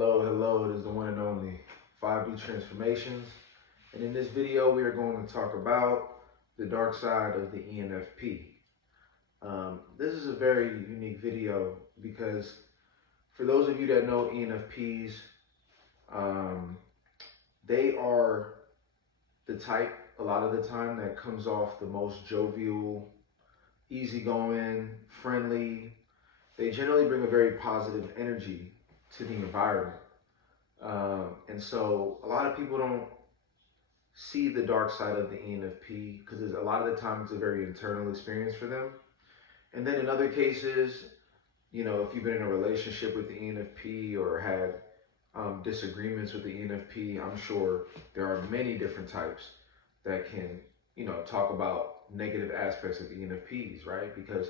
It is the one and only 5D Transformations. And in this video, we are going to talk about the dark side of the ENFP. This is a very unique video because for those of you that know ENFPs, they are the type, a lot of the time, that comes off the most jovial, easygoing, friendly. They generally bring a very positive energy to the environment. And so a lot of people don't see the dark side of the ENFP because a lot of the time it's a very internal experience for them. And then in other cases, you know, if you've been in a relationship with the ENFP or had disagreements with the ENFP, I'm sure there are many different types that can, you know, talk about negative aspects of ENFPs, right? Because,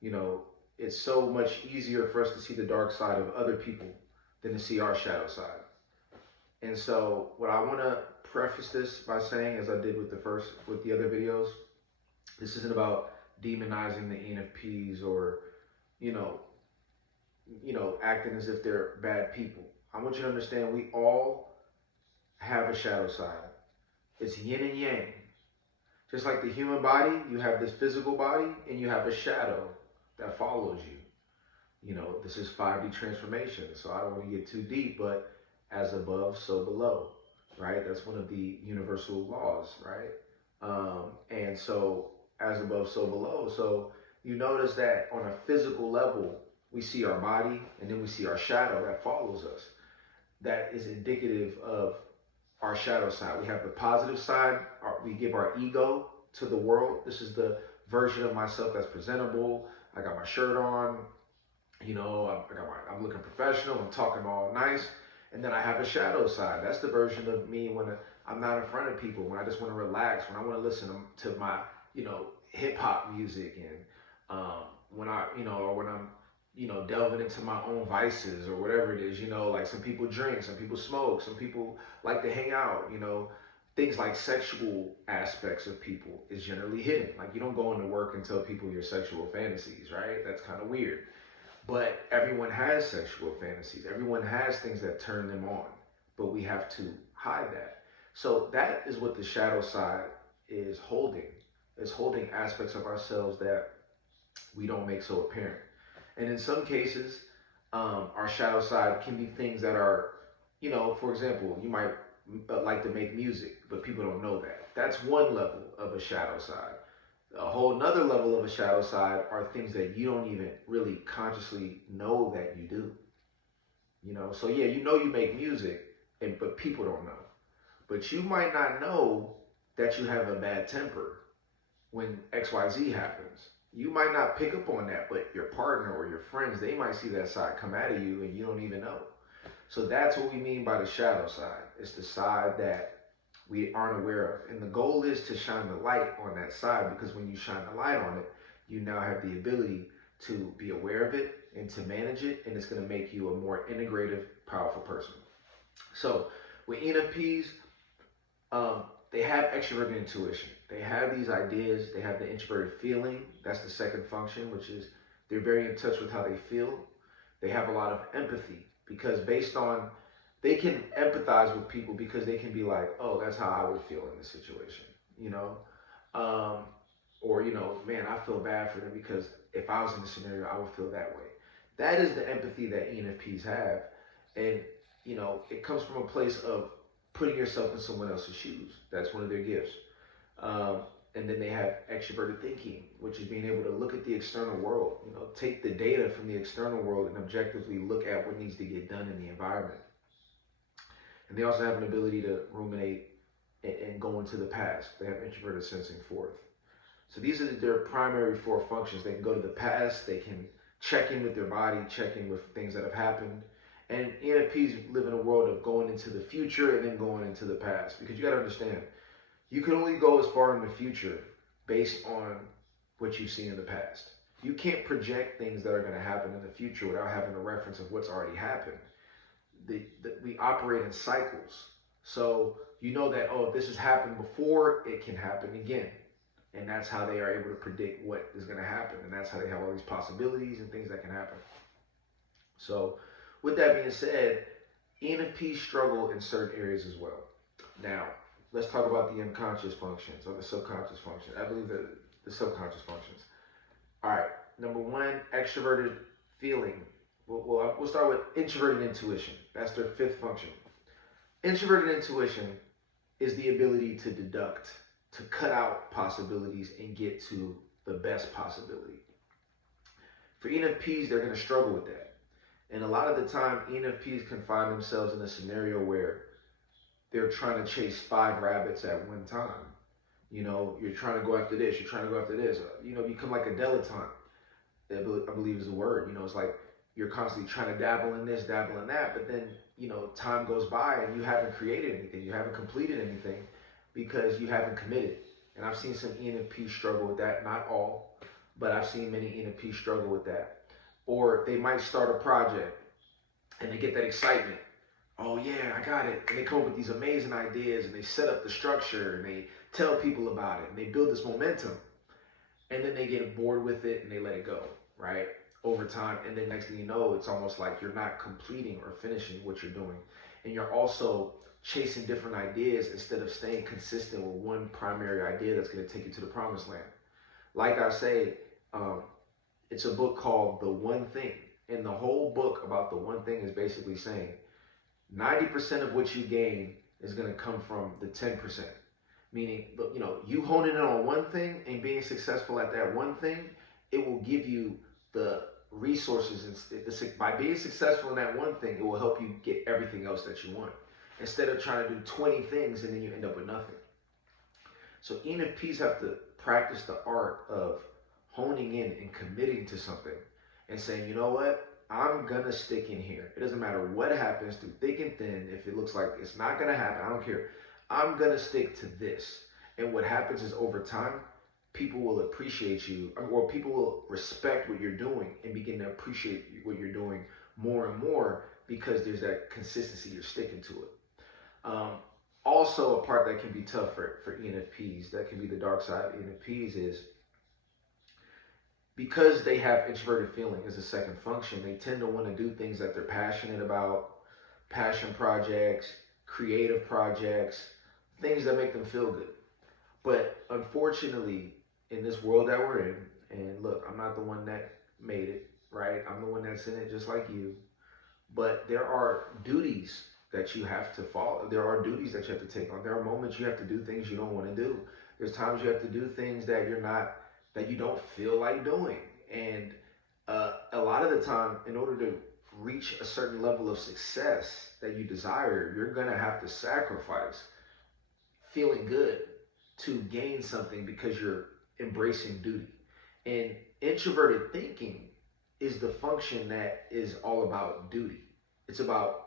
you know, it's so much easier for us to see the dark side of other people than to see our shadow side. And so what I want to preface this by saying, as I did with the other videos, this isn't about demonizing the ENFPs or, you know, acting as if they're bad people. I want you to understand we all have a shadow side. It's yin and yang. Just like the human body, you have this physical body and you have a shadow that follows you. You know, this is 5D transformation, so I don't want to get too deep, but as above, so below, right? That's one of the universal laws, right? And so as above, so below. So you notice that on a physical level, we see our body and then we see our shadow that follows us. That is indicative of our shadow side. We have the positive side. We give our ego to the world. This is the version of myself that's presentable. I got my shirt on, you know, I'm looking professional, I'm talking all nice. And then I have a shadow side. That's the version of me when I'm not in front of people, when I just want to relax, when I want to listen to my, you know, hip hop music, and when I'm, you know, delving into my own vices or whatever it is, you know, like some people drink, some people smoke, some people like to hang out, you know. Things like sexual aspects of people is generally hidden. Like you don't go into work and tell people your sexual fantasies, right? That's kind of weird. But everyone has sexual fantasies. Everyone has things that turn them on, but we have to hide that. So that is what the shadow side is holding. It's holding aspects of ourselves that we don't make so apparent. And in some cases, our shadow side can be things that are, you know, for example, you might like to make music, but people don't know that. That's one level of a shadow side. A whole nother level of a shadow side are things that you don't even really consciously know that you do. You know, so yeah, you know you make music, but people don't know. But you might not know that you have a bad temper when XYZ happens. You might not pick up on that, but your partner or your friends, they might see that side come out of you and you don't even know. So that's what we mean by the shadow side. It's the side that we aren't aware of. And the goal is to shine the light on that side, because when you shine the light on it, you now have the ability to be aware of it and to manage it, and it's going to make you a more integrative, powerful person. So with ENFPs, they have extroverted intuition. They have these ideas. They have the introverted feeling. That's the second function, which is they're very in touch with how they feel. They have a lot of empathy because they can empathize with people because they can be like, oh, that's how I would feel in this situation, you know? Or, you know, man, I feel bad for them because if I was in this scenario, I would feel that way. That is the empathy that ENFPs have. And, you know, it comes from a place of putting yourself in someone else's shoes. That's one of their gifts. And then they have extroverted thinking, which is being able to look at the external world, you know, take the data from the external world and objectively look at what needs to get done in the environment. And they also have an ability to ruminate and go into the past. They have introverted sensing fourth. So these are their primary four functions. They can go to the past, they can check in with their body, check in with things that have happened. And ENFPs live in a world of going into the future and then going into the past. Because you got to understand, you can only go as far in the future based on what you've seen in the past. You can't project things that are going to happen in the future without having a reference of what's already happened. We operate in cycles. So you know that, oh, if this has happened before, it can happen again. And that's how they are able to predict what is going to happen. And that's how they have all these possibilities and things that can happen. So with that being said, ENFPs struggle in certain areas as well. Now, let's talk about the unconscious functions or the subconscious functions. I believe that the subconscious functions. All right, number one, extroverted feeling. We'll start with introverted intuition. That's their fifth function. Introverted intuition is the ability to deduct, to cut out possibilities and get to the best possibility. For ENFPs, they're going to struggle with that. And a lot of the time, ENFPs can find themselves in a scenario where they're trying to chase 5 rabbits at one time. You know, you're trying to go after this, you're trying to go after this. You know, you become like a dilettante, I believe is a word. You know, it's like you're constantly trying to dabble in this, dabble in that, but then, you know, time goes by and you haven't created anything, you haven't completed anything because you haven't committed. And I've seen some ENFPs struggle with that, not all, but I've seen many ENFPs struggle with that. Or they might start a project and they get that excitement. Oh yeah, I got it. And they come up with these amazing ideas and they set up the structure and they tell people about it and they build this momentum. And then they get bored with it and they let it go, right? Over time. And then next thing you know, it's almost like you're not completing or finishing what you're doing. And you're also chasing different ideas instead of staying consistent with one primary idea that's going to take you to the promised land. Like I say, it's a book called The One Thing. And the whole book about the one thing is basically saying 90% of what you gain is going to come from the 10%. Meaning, you know, you honing in on one thing and being successful at that one thing, it will give you the resources. And by being successful in that one thing, it will help you get everything else that you want. Instead of trying to do 20 things and then you end up with nothing. So ENFPs have to practice the art of honing in and committing to something and saying, you know what? I'm going to stick in here. It doesn't matter what happens through thick and thin. If it looks like it's not going to happen, I don't care. I'm going to stick to this. And what happens is over time, people will appreciate you, or people will respect what you're doing and begin to appreciate what you're doing more and more because there's that consistency, you're sticking to it. Also, a part that can be tough for ENFPs, that can be the dark side of ENFPs, is because they have introverted feeling as a second function, they tend to want to do things that they're passionate about, passion projects, creative projects, things that make them feel good. But unfortunately, in this world that we're in, and look, I'm not the one that made it, right? I'm the one that's in it just like you. But there are duties that you have to follow. There are duties that you have to take on. There are moments you have to do things you don't want to do. There's times you have to do things that you don't feel like doing. And a lot of the time, in order to reach a certain level of success that you desire, you're going to have to sacrifice feeling good to gain something because you're embracing duty. And introverted thinking is the function that is all about duty. It's about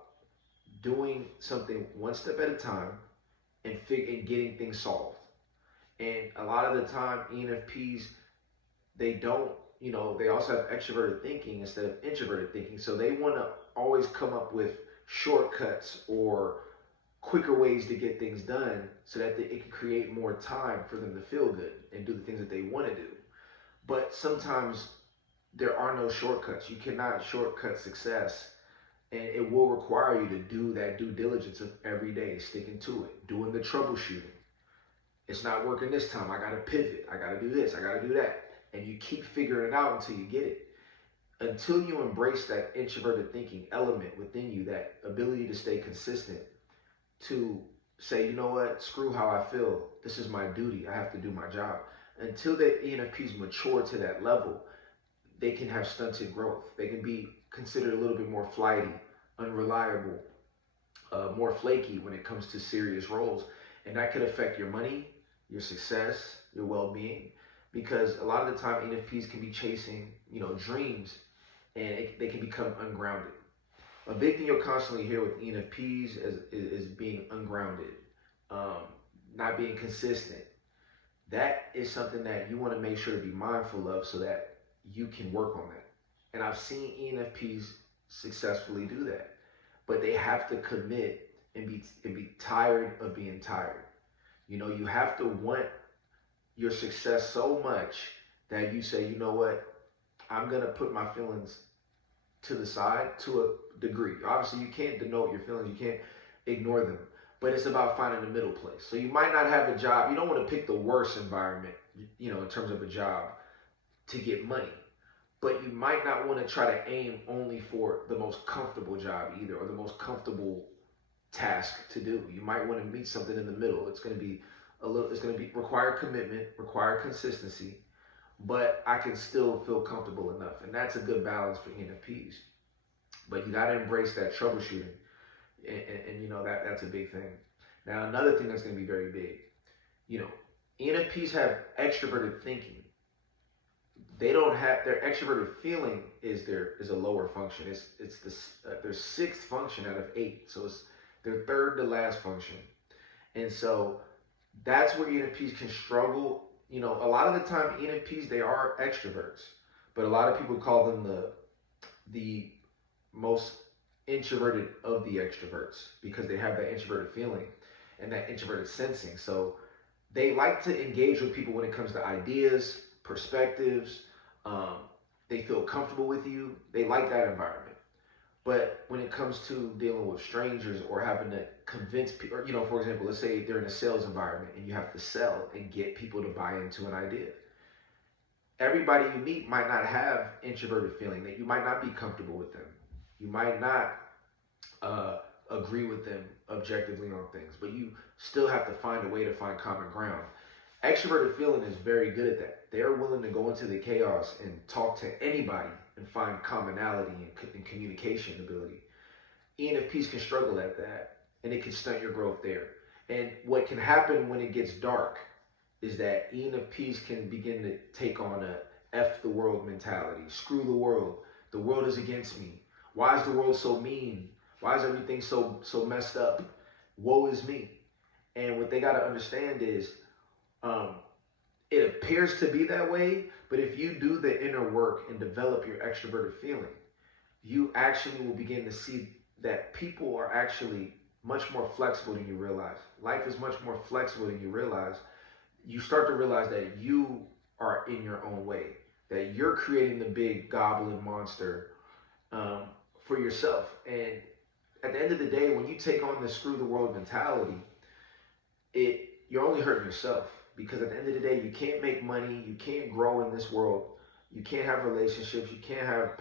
doing something one step at a time and getting things solved. And a lot of the time, ENFPs, they don't, you know, they also have extroverted thinking instead of introverted thinking. So they want to always come up with shortcuts or quicker ways to get things done so that it can create more time for them to feel good and do the things that they want to do. But sometimes there are no shortcuts. You cannot shortcut success. And it will require you to do that due diligence of every day, sticking to it, doing the troubleshooting. It's not working this time. I got to pivot. I got to do this. I got to do that. And you keep figuring it out until you get it. Until you embrace that introverted thinking element within you, that ability to stay consistent, to say, you know what, screw how I feel. This is my duty. I have to do my job. Until the ENFPs mature to that level, they can have stunted growth. They can be considered a little bit more flighty, unreliable, more flaky when it comes to serious roles. And that could affect your money, your success, your well-being, because a lot of the time ENFPs can be chasing, you know, dreams, and they can become ungrounded. A big thing you'll constantly hear with ENFPs is being ungrounded, not being consistent. That is something that you want to make sure to be mindful of so that you can work on that. And I've seen ENFPs successfully do that, but they have to commit and be tired of being tired. You know, you have to want your success so much that you say, you know what, I'm going to put my feelings to the side to a degree. Obviously, you can't denote your feelings, you can't ignore them, but it's about finding the middle place. So you might not have a job, you don't want to pick the worst environment, in terms of a job to get money, but you might not want to try to aim only for the most comfortable job either, or the most comfortable task to do. You might want to meet something in the middle. It's going to be require commitment, require consistency, but I can still feel comfortable enough. And that's a good balance for ENFPs. But you got to embrace that troubleshooting. And that's a big thing. Now, another thing that's going to be very big, ENFPs have extroverted thinking. They don't have their extroverted feeling is a lower function. It's their sixth function out of 8. So it's their third to last function. And so that's where ENFPs can struggle. A lot of the time ENFPs, they are extroverts, but a lot of people call them the most introverted of the extroverts because they have that introverted feeling and that introverted sensing. So they like to engage with people when it comes to ideas, perspectives. They feel comfortable with you. They like that environment. But when it comes to dealing with strangers or having to convince people, for example, let's say they're in a sales environment and you have to sell and get people to buy into an idea. Everybody you meet might not have introverted feeling, that you might not be comfortable with them. You might not agree with them objectively on things, but you still have to find a way to find common ground. Extroverted feeling is very good at that. They're willing to go into the chaos and talk to anybody and find commonality and communication ability. ENFPs can struggle at that, and it can stunt your growth there. And what can happen when it gets dark is that ENFPs can begin to take on a F the world mentality. Screw the world. The world is against me. Why is the world so mean? Why is everything so messed up? Woe is me. And what they got to understand is it appears to be that way, but if you do the inner work and develop your extroverted feeling, you actually will begin to see that people are actually much more flexible than you realize. Life is much more flexible than you realize. You start to realize that you are in your own way, that you're creating the big goblin monster for yourself. And at the end of the day, when you take on the screw the world mentality, you're only hurting yourself. Because at the end of the day, you can't make money, you can't grow in this world, you can't have relationships, you can't have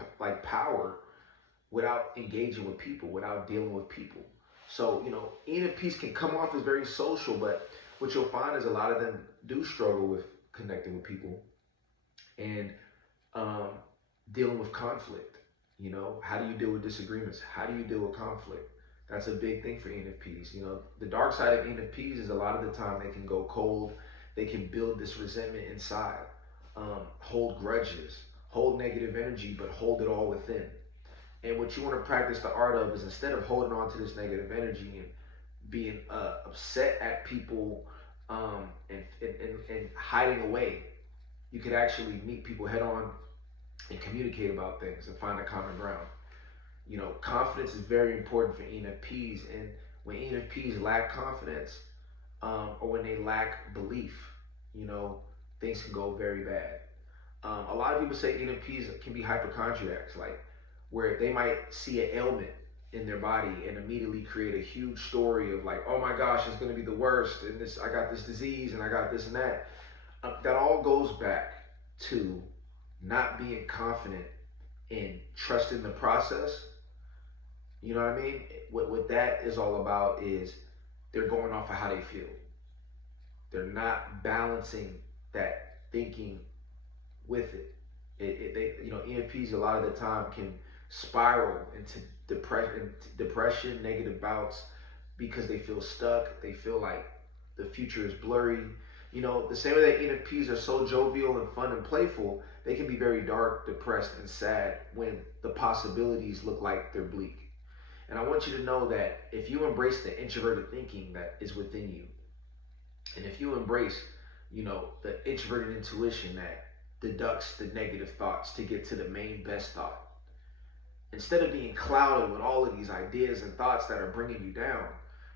power without engaging with people, without dealing with people. So, ENFPs can come off as very social, but what you'll find is a lot of them do struggle with connecting with people and dealing with conflict. How do you deal with disagreements? How do you deal with conflict? That's a big thing for ENFPs. The dark side of ENFPs is a lot of the time they can go cold. They can build this resentment inside, hold grudges, hold negative energy, but hold it all within. And what you want to practice the art of is, instead of holding on to this negative energy and being upset at people and hiding away, you could actually meet people head on and communicate about things and find a common ground. Confidence is very important for ENFPs, and when ENFPs lack confidence, or when they lack belief, things can go very bad. A lot of people say ENFPs can be hypochondriacs, where they might see an ailment in their body and immediately create a huge story of oh my gosh, it's going to be the worst, and I got this disease and I got this and that. That all goes back to not being confident in trusting the process. You know what I mean? What that is all about is they're going off of how they feel. They're not balancing that thinking with it. ENFPs a lot of the time can spiral into depression, negative bouts, because they feel stuck. They feel like the future is blurry. The same way that ENFPs are so jovial and fun and playful, they can be very dark, depressed, and sad when the possibilities look like they're bleak. And I want you to know that if you embrace the introverted thinking that is within you, and if you embrace, the introverted intuition that deducts the negative thoughts to get to the main best thought, instead of being clouded with all of these ideas and thoughts that are bringing you down,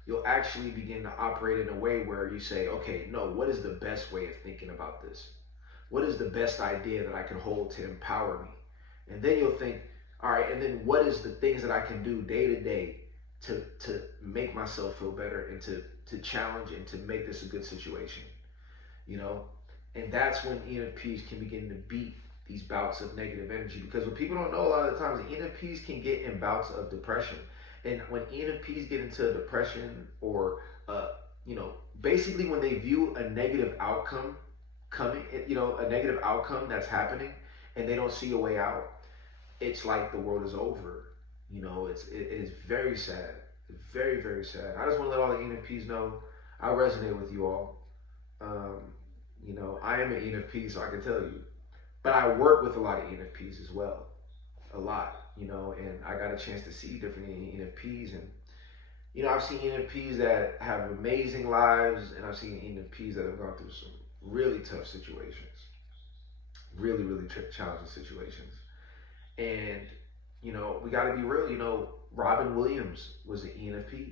you'll actually begin to operate in a way where you say, okay, no, what is the best way of thinking about this? What is the best idea that I can hold to empower me? And then you'll think, All right, and then what is the things that I can do day to day to make myself feel better and to challenge and to make this a good situation, you know? And that's when ENFPs can begin to beat these bouts of negative energy, because what people don't know a lot of the times, ENFPs can get in bouts of depression. And when ENFPs get into depression or, you know, basically when they view a negative outcome coming, you know, a negative outcome that's happening and they don't see a way out, it's like the world is over. You know, it is very sad. Very, very sad. I just want to let all the ENFPs know I resonate with you all. Um, you know, I am an ENFP, so I can tell you. But I work with a lot of ENFPs as well. A lot, you know, and I got a chance to see different ENFPs. And, you know, I've seen ENFPs that have amazing lives, and I've seen ENFPs that have gone through some really tough situations. Really, really challenging situations. And, you know, we got to be real. You know, Robin Williams was an ENFP.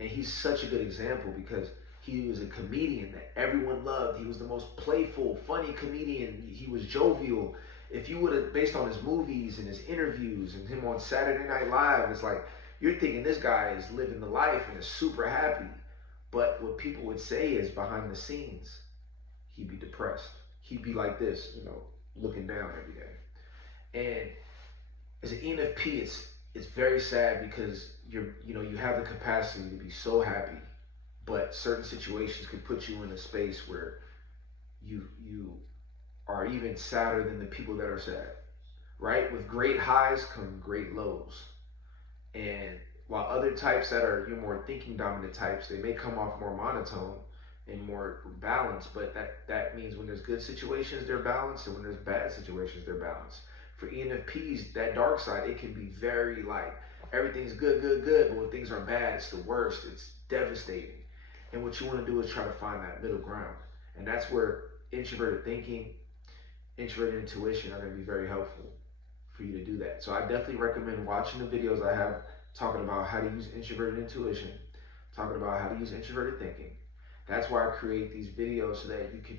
And he's such a good example because he was a comedian that everyone loved. He was the most playful, funny comedian. He was jovial. If you would have, based on his movies and his interviews and him on Saturday Night Live, it's like, you're thinking this guy is living the life and is super happy. But what people would say is behind the scenes, he'd be depressed. He'd be like this, you know, looking down every day. And as an ENFP, it's very sad because you have the capacity to be so happy, but certain situations could put you in a space where you are even sadder than the people that are sad, right? With great highs come great lows. And while other types that are your more thinking dominant types, they may come off more monotone and more balanced, but that means when there's good situations, they're balanced, and when there's bad situations, they're balanced. For ENFPs, that dark side, it can be very like, everything's good, but when things are bad, it's the worst. It's devastating. And what you want to do is try to find that middle ground. And that's where introverted thinking, introverted intuition are going to be very helpful for you to do that. So I definitely recommend watching the videos I have talking about how to use introverted intuition, talking about how to use introverted thinking. That's why I create these videos, so that you can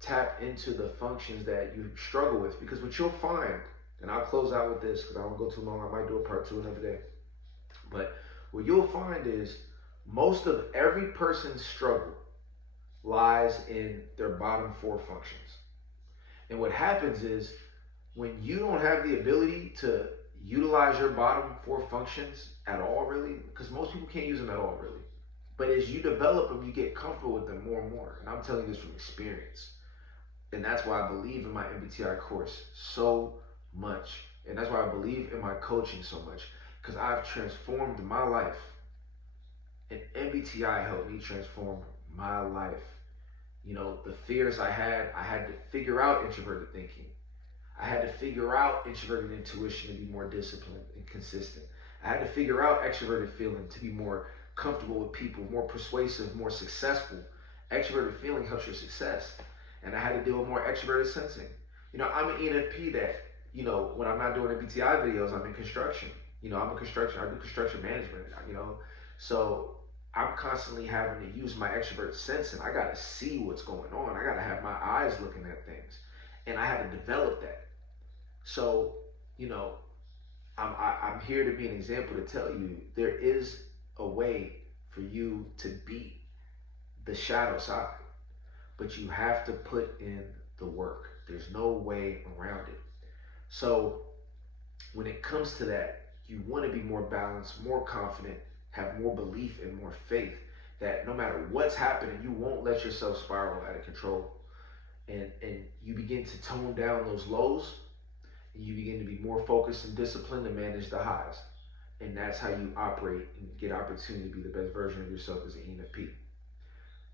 tap into the functions that you struggle with. Because what you'll find, and I'll close out with this because I won't go too long, I might do a part 2 another day. But what you'll find is most of every person's struggle lies in their bottom 4 functions. And what happens is when you don't have the ability to utilize your bottom 4 functions at all, really, because most people can't use them at all, really. But as you develop them, you get comfortable with them more and more. And I'm telling you this from experience. And that's why I believe in my MBTI course so much. And that's why I believe in my coaching so much, because I've transformed my life. And MBTI helped me transform my life. You know, the fears I had to figure out introverted thinking. I had to figure out introverted intuition to be more disciplined and consistent. I had to figure out extroverted feeling to be more comfortable with people, more persuasive, more successful. Extroverted feeling helps your success. And I had to deal with more extroverted sensing. You know, I'm an ENFP that, you know, when I'm not doing MBTI videos, I'm in construction. You know, I do construction management, you know. So I'm constantly having to use my extrovert sensing. I got to see what's going on. I got to have my eyes looking at things. And I had to develop that. So, you know, I'm here to be an example to tell you there is a way for you to beat the shadow side, but you have to put in the work. There's no way around it. So when it comes to that, you want to be more balanced, more confident, have more belief and more faith that no matter what's happening, you won't let yourself spiral out of control. And you begin to tone down those lows, and you begin to be more focused and disciplined to manage the highs. And that's how you operate and get opportunity to be the best version of yourself as an ENFP.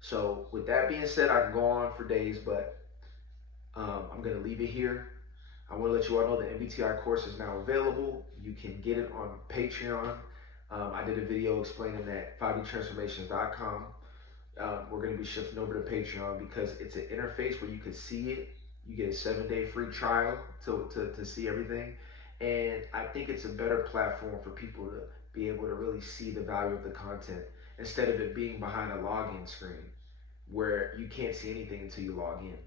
So with that being said, I can go on for days, but I'm going to leave it here. I want to let you all know the MBTI course is now available. You can get it on Patreon. I did a video explaining that, 5dtransformations.com. We're going to be shifting over to Patreon because it's an interface where you can see it. You get a 7-day free trial to see everything. And I think it's a better platform for people to be able to really see the value of the content instead of it being behind a login screen where you can't see anything until you log in.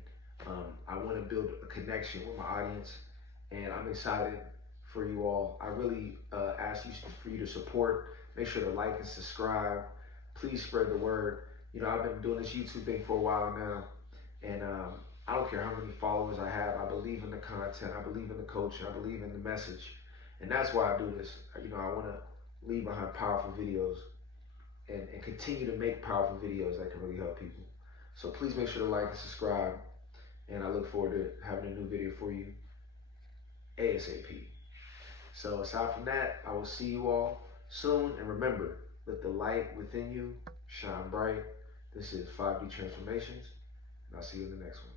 I want to build a connection with my audience, and I'm excited for you all. I really ask you for you to support. Make sure to like and subscribe. Please spread the word. You know, I've been doing this YouTube thing for a while now, and I don't care how many followers I have. I believe in the content. I believe in the coaching. I believe in the message, and that's why I do this. You know, I want to leave behind powerful videos and continue to make powerful videos that can really help people. So please make sure to like and subscribe, and I look forward to having a new video for you ASAP. So aside from that, I will see you all soon, and remember, let the light within you shine bright. This is 5D Transformations, and I'll see you in the next one.